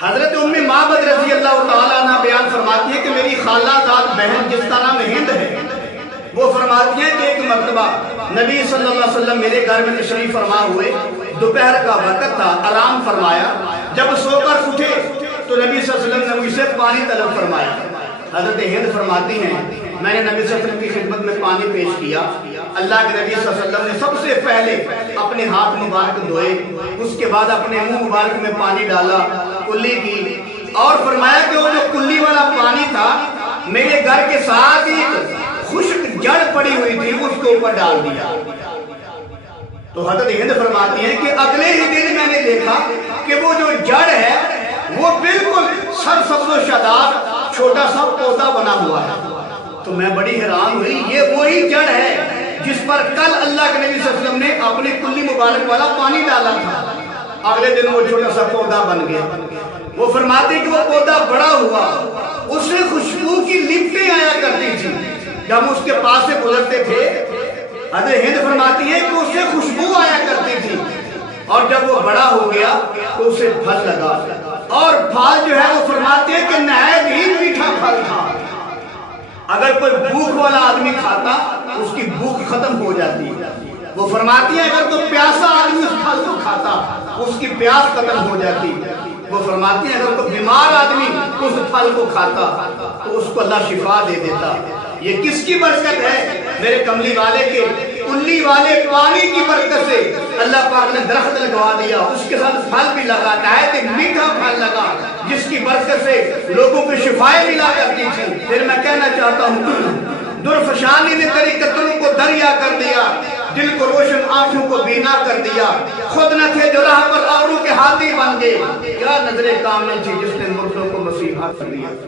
حضرت ام معبد رضی اللہ تعالیٰ عنہ بیان فرماتی ہے کہ میری خالہ زاد بہن جس کا نام ہند ہے، وہ فرماتی ہیں کہ ایک مرتبہ نبی صلی اللہ علیہ وسلم میرے گھر میں تشریف فرما ہوئے، دوپہر کا وقت تھا، آرام فرمایا، جب سو کر اٹھے تو نبی صلی اللہ علیہ وسلم نے مجھ سے پانی طلب فرمایا۔ حضرت ہند فرماتی ہیں میں نے نبی صلی اللہ علیہ وسلم کی خدمت میں پانی پیش کیا، اللہ کے نبی صلی اللہ علیہ وسلم نے سب سے پہلے اپنے ہاتھ مبارک دھوئے، اس کے بعد اپنے منہ مبارک میں پانی ڈالا، کلی کی، اور فرمایا کہ وہ جو کلی والا پانی تھا میرے گھر کے ساتھ ایک خشک جڑ پڑی ہوئی تھی اس کو اوپر ڈال دیا۔ تو حضرت ہند فرماتی ہیں کہ اگلے ہی دن میں نے دیکھا کہ وہ جو جڑ ہے وہ بالکل سرسبز و شاداب چھوٹا سا پودا بنا ہوا ہے۔ تو میں بڑی حیران ہوئی، یہ وہی جڑ ہے جس پر کل اللہ کے نبی صلی اللہ علیہ وسلم نے اپنی کلی مبارک والا پانی ڈالا تھا۔ اگلے دن وہ چھوٹا سا پودا بن گیا۔ وہ فرماتے کہ وہ پودا بڑا ہوا، اس سے خوشبو کی لپٹیں آیا کرتی تھی، جب اس کے پاس سے گزرتے تھے حضرت ہند فرماتی ہے کہ اس سے خوشبو آیا کرتی تھی، اور جب وہ بڑا ہو گیا تو اسے پھل لگا، اور پھل جو ہے وہ فرماتے ہیں کہ نہایت ہی میٹھا پھل تھا۔ اگر کوئی بھوک والا آدمی کھاتا اس کی بھوک ختم ہو جاتی۔ وہ فرماتی ہے اگر کوئی پیاسا آدمی اس پھل کو کھاتا اس کی پیاس ختم ہو جاتی۔ وہ فرماتی ہیں اگر کوئی بیمار آدمی اس پھل کو کھاتا تو اس کو اللہ شفا دے دیتا۔ یہ کس کی برکت ہے؟ میرے کملی والے کے کلی والے پانی کی برکت سے اللہ پاک نے درخت لگوا دیا، اس کے ساتھ پھل بھی لگا، نہایت میٹھا پھل لگا، جس کی برکت سے لوگوں کو شفائیں ملا کرتی تھی۔ پھر میں کہنا چاہتا ہوں درفشانی نے تیری قطروں کو دریا کر دیا، دل کو روشن آنکھوں کو بینا کر دیا، خود نہ تھے جو راہ پر اوروں کے ہاتھی بن گئے، کیا نظر کامل تھی جس نے مردوں کو مسیحا کر دیا۔